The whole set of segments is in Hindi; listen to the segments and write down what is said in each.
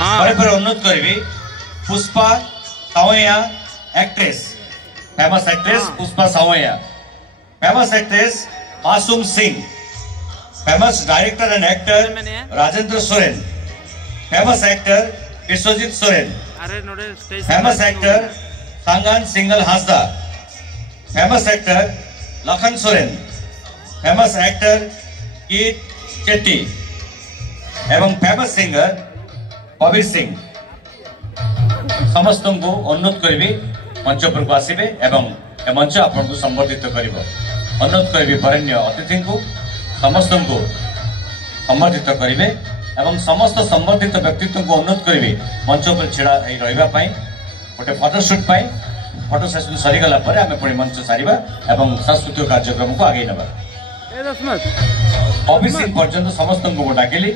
पर अनुरोध करी Pushpa Sawaiya actress famous actress Pushpa Sawaiya famous actress Masoom Singh famous director and actor Rajendra Soren famous actor Vishwajeet Soren famous actor Sangan Singal Hasda famous actor Lakhan Soren famous actor Keet Chetty एवं फेमस सिंगर कबीर सिंह समस्त को अनुरोध करी मंच पर आसबे एवं मंच आपन को संबर्धित कर अनुरोध करी बरेण्य अतिथि को समस्त को संबर्धित करेंगे एवं समस्त संबर्धित व्यक्तित्व को अनुरोध करी मंच पर छेड़ा रही गोटे फोटोशूट फोटो सेशन सरीगला आम पुणी मंच सारिबा एवं सांस्कृतिक कार्यक्रम को आगे नबा कबीर सिंह पर्यंत समस्त को डाकिली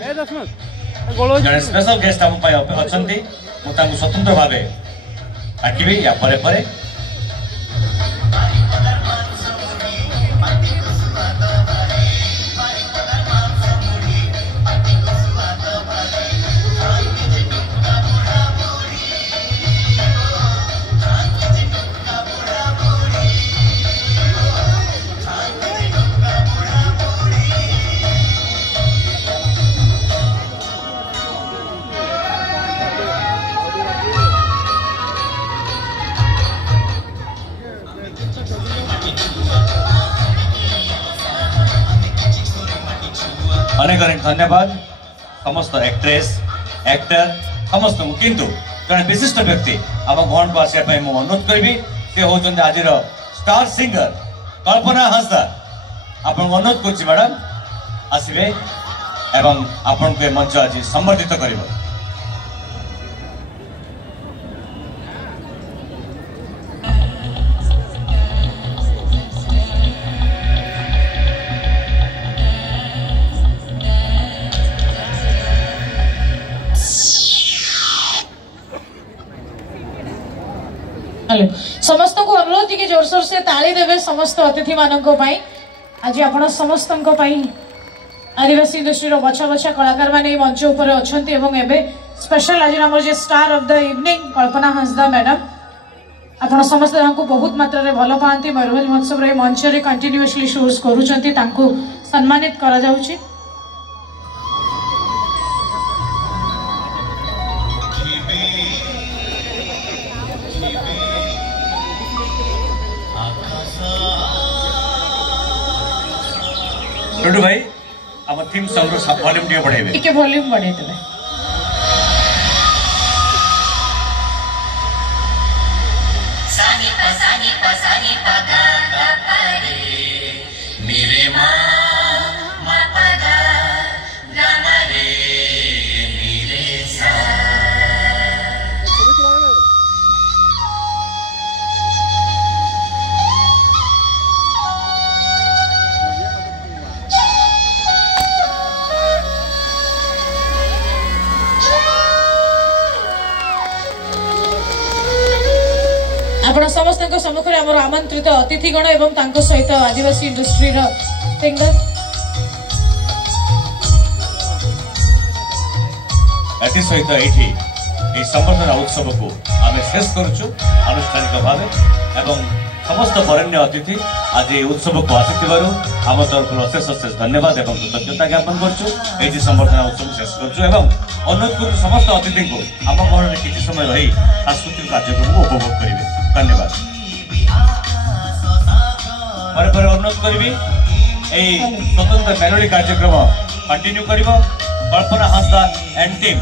जड़े स्पेशल गेस्ट आम अच्छा मुझे स्वतंत्र भाव डाकबी या परे परे अनेक अनेक धन्यवाद समस्त एक्ट्रेस एक्टर समस्त को किंतु जड़े विशिष्ट व्यक्ति आम भवन को आसपा मुझे अनुरोध करी सी होती आज स्टार सिंगर कल्पना हासदा आपन को अनुरोध कर मैडम आसबे एवं आपन को मंच आज संबर्धित कर समस्त को अनुरोध कि जोर सोर से ताली देवे समस्त अतिथि मानक आज आपण समस्त आदिवासी इंडस्ट्री बछा बछा कलाकार माने मंच ऊपर अच्छा स्पेशल आज आम star of the evening Kalpana Hansda madam आपण समस्त बहुत मात्रा भल पाती मयूरभंज महोत्सव मंच रे कंटिन्यूअसली शोज करूछंती तांको सम्मानित करा जाउची। टुडू भाई अब थीम सॉन्ग वॉल्यूम टिके बढ़ाइबे टिके वॉल्यूम बढ़ाइ देबे सानी पसानी पगा परे मेरे मां पगा गाना रे मेरे सा आपण समस्त सम्मुख में आमर आमंत्रित अतिथिगण एवं तांको सहित आदिवासी इंडस्ट्री सिंगर एथि सहित ये संबर्धना उत्सव को आम शेष करुचु आनुष्ठानिक भाव एवं समस्त बरेण्य अतिथि आज ये उत्सव को आसिथिबारु आम तरफ अशेष अशेष धन्यवाद एवं कृतज्ञता ज्ञापन करुचु ये संबर्धना उत्सव शेष करुचु एवं अनुरोध करूँ समस्त अतिथि को आम घर में किसी समय रही सांस्कृतिक कार्यक्रम को उपभोग करेंगे। धन्यवाद। पर अनुरोध करी स्वतंत्र मेलोडी कार्यक्रम कंटिन्यू कर कल्पना हासदा एंड टीम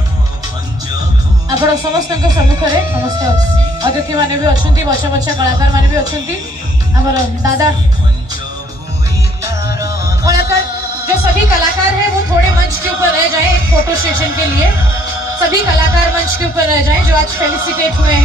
आपण समस्त सम्मुख में समस्त अतिथि माने भी अच्छा बछा बछा कलाकार माने भी अच्छा आमर दादा कलाकार जो सभी कलाकार हैं वो थोड़े मंच के ऊपर रह जाए फोटो सेशन के लिए सभी कलाकार मंच के ऊपर रह जाएं जो आज फेलिसिटेट हुए हैं।